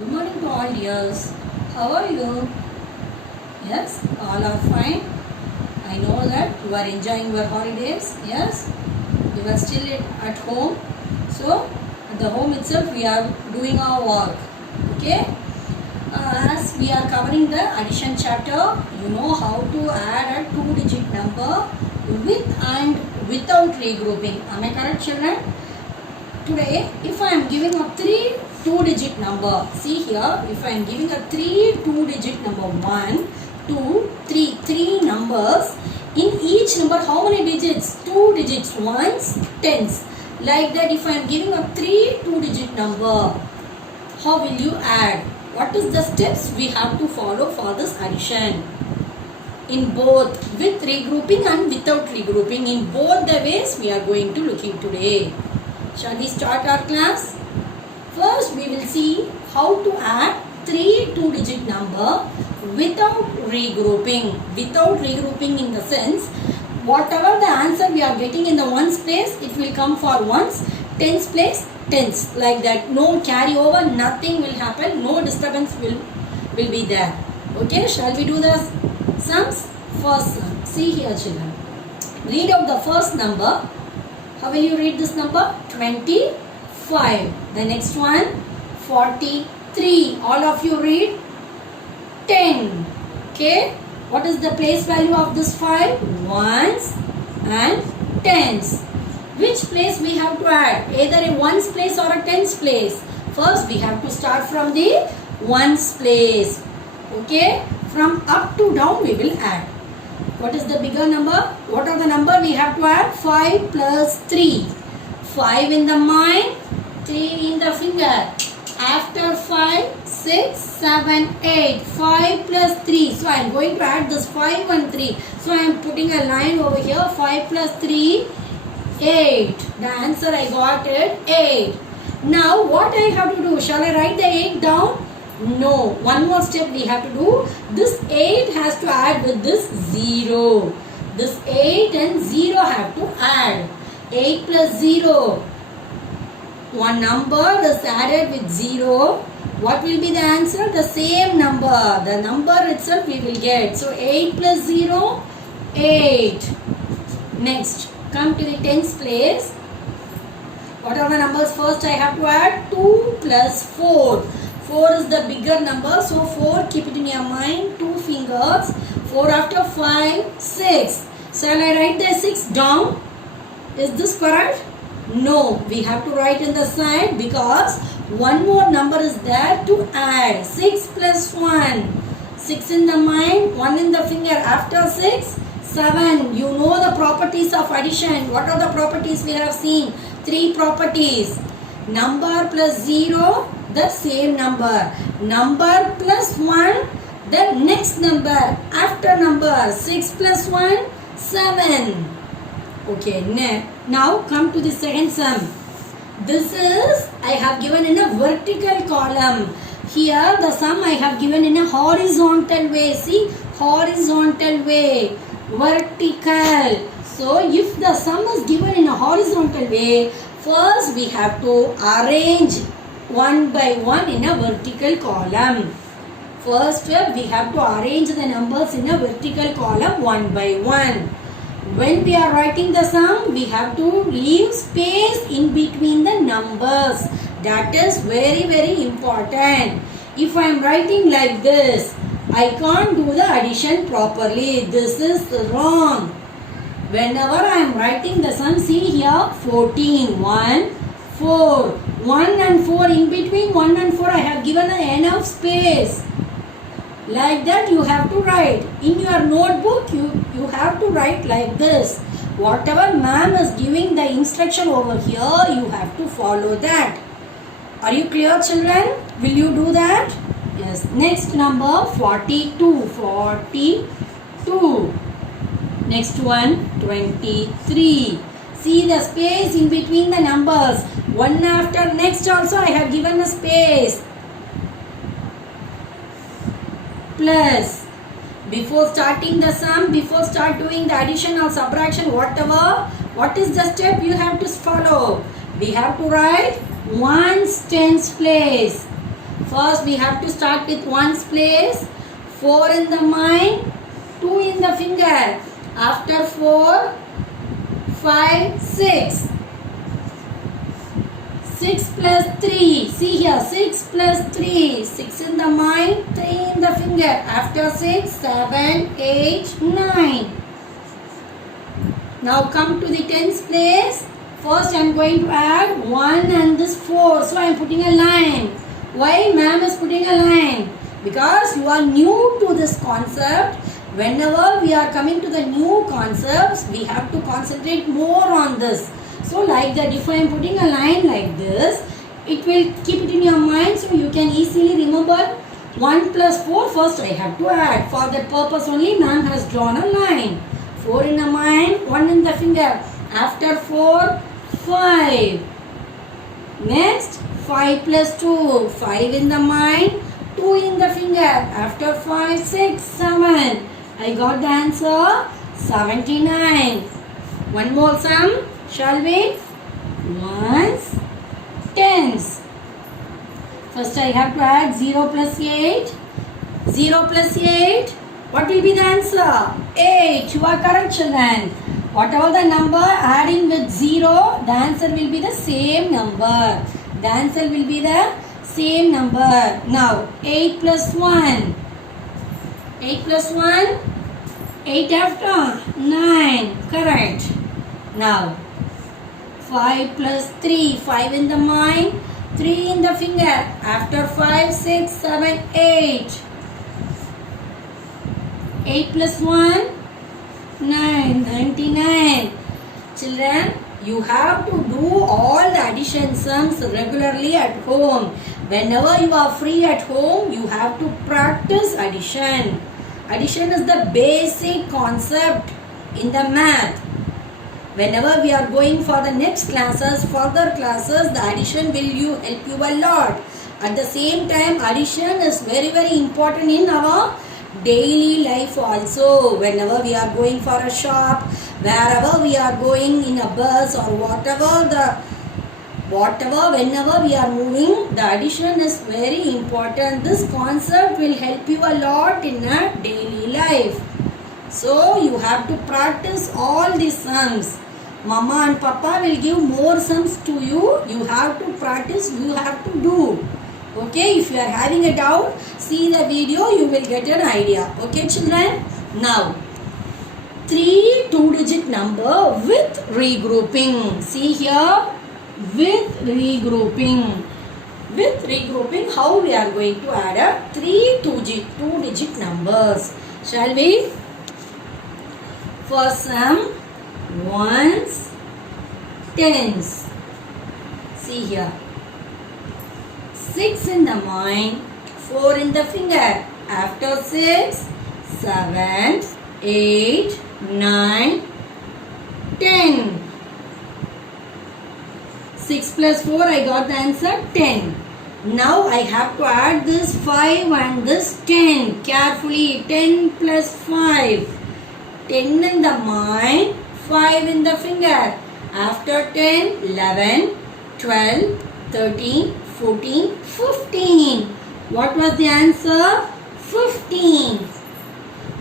Good morning to all dears. How are you? Yes, all are fine. I know that you are enjoying your holidays. Yes, you are still at home. So, at the home itself we are doing our work. Okay. As we are covering the addition chapter, you know how to add a two-digit number with and without regrouping. Am I correct, children? Today, if I am giving a three two-digit number, see here, if I am giving a three two-digit number, 1, 2, 3, three numbers, in each number how many digits? Two digits, ones, tens. Like that, if I am giving a three two-digit number, how will you add? What is the steps we have to follow for this addition? In both, with regrouping and without regrouping, in both the ways we are going to looking today. Shall we start our class? First, we will see how to add three two-digit number without regrouping. Without regrouping in the sense, whatever the answer we are getting in the ones place, it will come for ones, tens place, tens. Like that. No carryover, nothing will happen, no disturbance will be there. Okay, shall we do the sums? First sum. See here, children. Read out the first number. How will you read this number? 25. The next one, 43. All of you read 10. Okay. What is the place value of this 5? Ones and tens. Which place we have to add? Either a ones place or a tens place. First we have to start from the ones place. Okay. From up to down we will add. What is the bigger number? What are the number we have to add? 5 plus 3. 5 in the mind, 3 in the finger. After 5, 6, 7, 8. 5 plus 3. So I am going to add this 5 and 3. So I am putting a line over here. 5 plus 3, 8. The answer I got it, 8. Now what I have to do? Shall I write the 8 down? No. One more step we have to do. This 8 has to add with this 0. This 8 and 0 have to add. 8 plus 0. One number is added with 0. What will be the answer? The same number. The number itself we will get. So 8 plus 0, 8. Next, come to the tens place. What are the numbers? First I have to add 2 plus 4. 4 is the bigger number. So 4, keep it in your mind. 2 fingers. 4 after 5, 6. Shall I write the 6 down? Is this correct? No. We have to write in the side because one more number is there to add. 6 plus 1. 6 in the mind, 1 in the finger. After 6, 7. You know the properties of addition. What are the properties we have seen? 3 properties. Number plus 0, the same number. Number plus 1, the next number. After number. 6 plus 1, 7. Okay, now come to the second sum. This is, I have given in a vertical column. Here the sum I have given in a horizontal way. See, horizontal way. Vertical. So, if the sum is given in a horizontal way, first we have to arrange one by one in a vertical column. First step, we have to arrange the numbers in a vertical column one by one. When we are writing the sum, we have to leave space in between the numbers. That is very, very important. If I am writing like this, I can't do the addition properly. This is wrong. Whenever I am writing the sum, see here 14, 1, 4. 1 and 4, in between 1 and 4 I have given enough space. Like that you have to write. In your notebook you have to write like this. Whatever ma'am is giving the instruction over here, you have to follow that. Are you clear, children? Will you do that? Yes. Next number 42. 42. Next one 23. See the space in between the numbers. One after next also I have given a space. Plus. Before starting the sum, before start doing the addition or subtraction, whatever, what is the step you have to follow? We have to write ones tens place. First we have to start with ones place. 4 in the mind, 2 in the finger. After 4, 5, 6. 6 plus 3. See here, 6 plus 3. 6 in the mind, 3 in the finger. After 6, 7, 8, 9. Now come to the tens place. First I am going to add 1 and this 4. So I am putting a line. Why ma'am is putting a line? Because you are new to this concept. Whenever we are coming to the new concepts, we have to concentrate more on this. So like that, if I am putting a line like this, it will keep it in your mind so you can easily remember 1 plus 4. First I have to add. For that purpose only ma'am has drawn a line. 4 in the mind, 1 in the finger. After 4, 5. Next, 5 plus 2. 5 in the mind, 2 in the finger. After 5, 6, 7. I got the answer 79. One more sum, shall we? Ones, tens. First I have to add 0 plus 8. 0 plus 8. What will be the answer? 8. You are correct, children. Whatever the number adding with 0, the answer will be the same number. The answer will be the same number. Now 8 plus 1. 8 plus 1. 8 after 9. Correct. Now 5 plus 3. 5 in the mind, 3 in the finger. After 5, 6, 7, 8. 8 plus 1, 9, 99. Children, you have to do all the addition sums regularly at home. Whenever you are free at home, you have to practice addition. Addition is the basic concept in the math. Whenever we are going for the next classes, further classes, the addition will help you a lot. At the same time, addition is very, very important in our daily life also. Whenever we are going for a shop, wherever we are going in a bus or whenever we are moving, the addition is very important. This concept will help you a lot in a daily life. So you have to practice all these sums. Mama and Papa will give more sums to you. You have to practice, you have to do. Okay, if you are having a doubt, see the video, you will get an idea. Okay, children? Now, 3 two-digit number with regrouping. See here, with regrouping. With regrouping, how we are going to add up 3 two-digit numbers. Shall we? For some ones, tens. See here. 6 in the mind, 4 in the finger. After 6, 7, 8, 9, 10. 6 plus 4, I got the answer 10. Now I have to add this 5 and this 10. Carefully, 10 plus 5. 10 in the mind, 5 in the finger. After 10, 11, 12, 13, 14, 15. What was the answer? 15.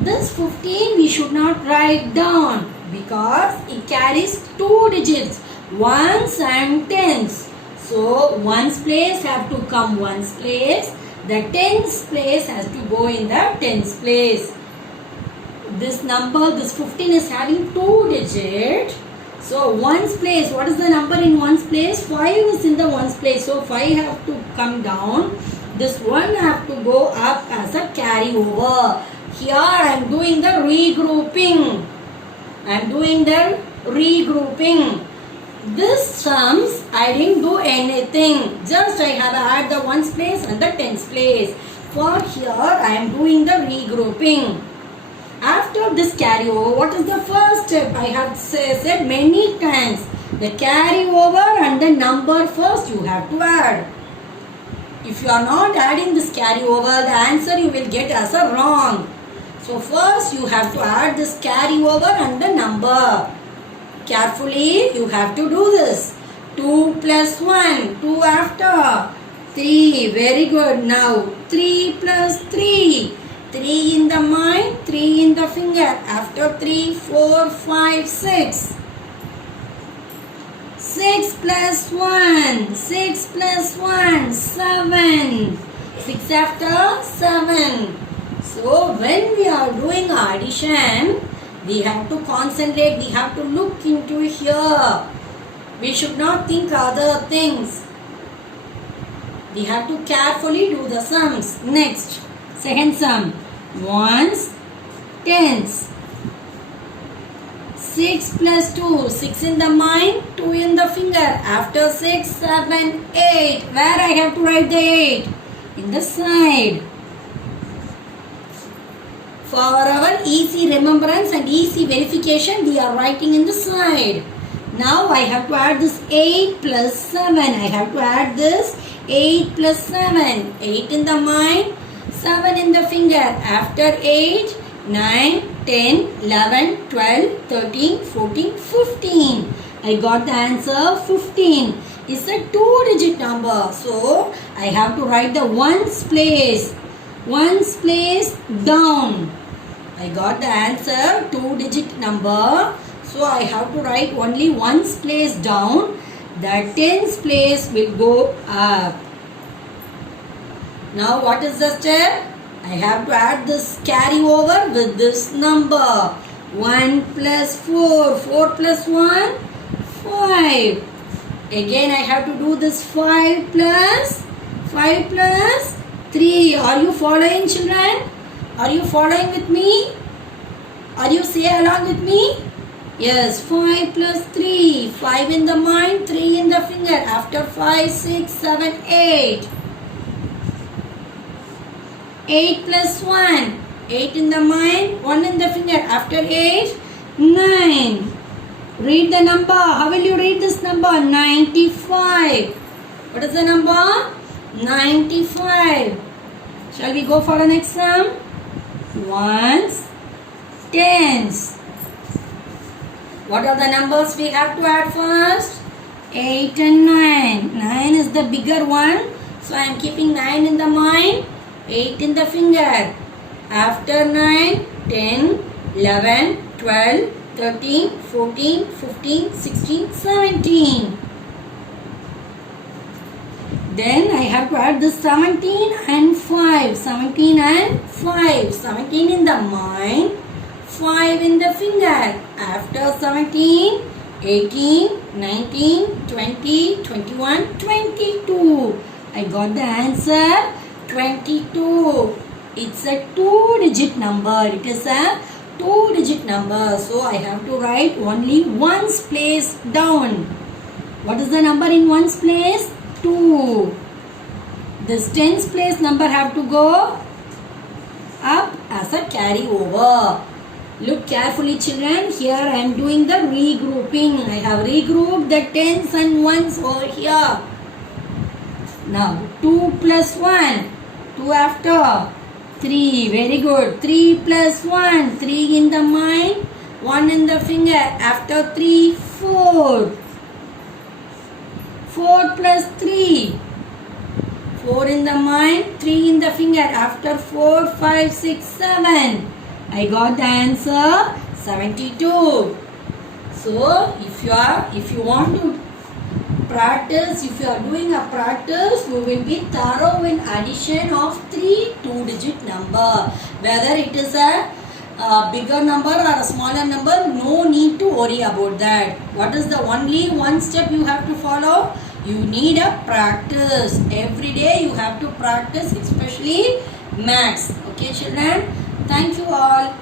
This 15 we should not write down because it carries 2 digits, ones and tens. So ones place have to come ones place. The tens place has to go in the tens place. This number, this 15 is having 2 digits. So ones place, what is the number in ones place? 5 is in the ones place. So 5 have to come down. This 1 have to go up as a carryover. Here I am doing the regrouping. I am doing the regrouping. This sums, I didn't do anything. Just I have add the ones place and the tens place. For here I am doing the regrouping. After this carryover, what is the first step? I have said many times. The carryover and the number first you have to add. If you are not adding this carryover, the answer you will get as a wrong. So first you have to add this carryover and the number. Carefully you have to do this. 2 plus 1. 2 after. 3. Very good. Now 3 plus 3. 3 in the mind, 3 in the finger. After 3, 4, 5, 6. 6 plus 1. 6 plus 1. 7. 6 after 7. So when we are doing addition, we have to concentrate. We have to look into here. We should not think other things. We have to carefully do the sums. Next, second sum. Ones, tens. 6 plus 2. 6 in the mind, 2 in the finger. After 6, 7, 8. Where I have to write the 8? In the side. For our easy remembrance and easy verification, we are writing in the side. Now I have to add this 8 plus 7. I have to add this 8 plus 7. 8 in the mind, 7 in the finger. After 8, 9, 10, 11, 12, 13, 14, 15. I got the answer 15. It's a 2-digit number. So I have to write the ones place. Ones place down. I got the answer 2-digit number. So I have to write only ones place down. The tens place will go up. Now what is the step? I have to add this carry over with this number. 1 plus 4. 4 plus 1. 5. Again I have to do this 5 plus 3. Are you following, children? Are you following with me? Are you say along with me? Yes, 5 plus 3. 5 in the mind, 3 in the finger. After 5, 6, 7, 8. 8 plus 1. 8 in the mind, 1 in the finger. After 8, 9. Read the number. How will you read this number? 95. What is the number? 95. Shall we go for the next sum? Ones, tens. What are the numbers we have to add first? 8 and 9. 9 is the bigger one. So I am keeping 9 in the mind, 8 in the finger. After 9, 10, 11, 12, 13, 14, 15, 16, 17. Then I have to add this 17 and 5. 17 and 5. 17 in the mind, 5 in the finger. After 17, 18, 19, 20, 21, 22. I got the answer 22. It's a 2-digit number. It is a 2-digit number. So I have to write only ones place down. What is the number in ones place? 2. This tens place number have to go up as a carry over. Look carefully, children. Here I am doing the regrouping. I have regrouped the tens and ones over here. Now 2 plus 1. 2 after 3. Very good. 3 plus 1. 3 in the mind, 1 in the finger. After 3, 4. 4 plus 3. 4 in the mind, 3 in the finger. After 4, 5, 6, 7. I got the answer 72. So if you want to practice, if you are doing a practice, we will be thorough in addition of 3 2-digit number. Whether it is a bigger number or a smaller number, no need to worry about that. What is the only one step you have to follow? You need a practice. Every day you have to practice, especially maths. Okay, children? Thank you all.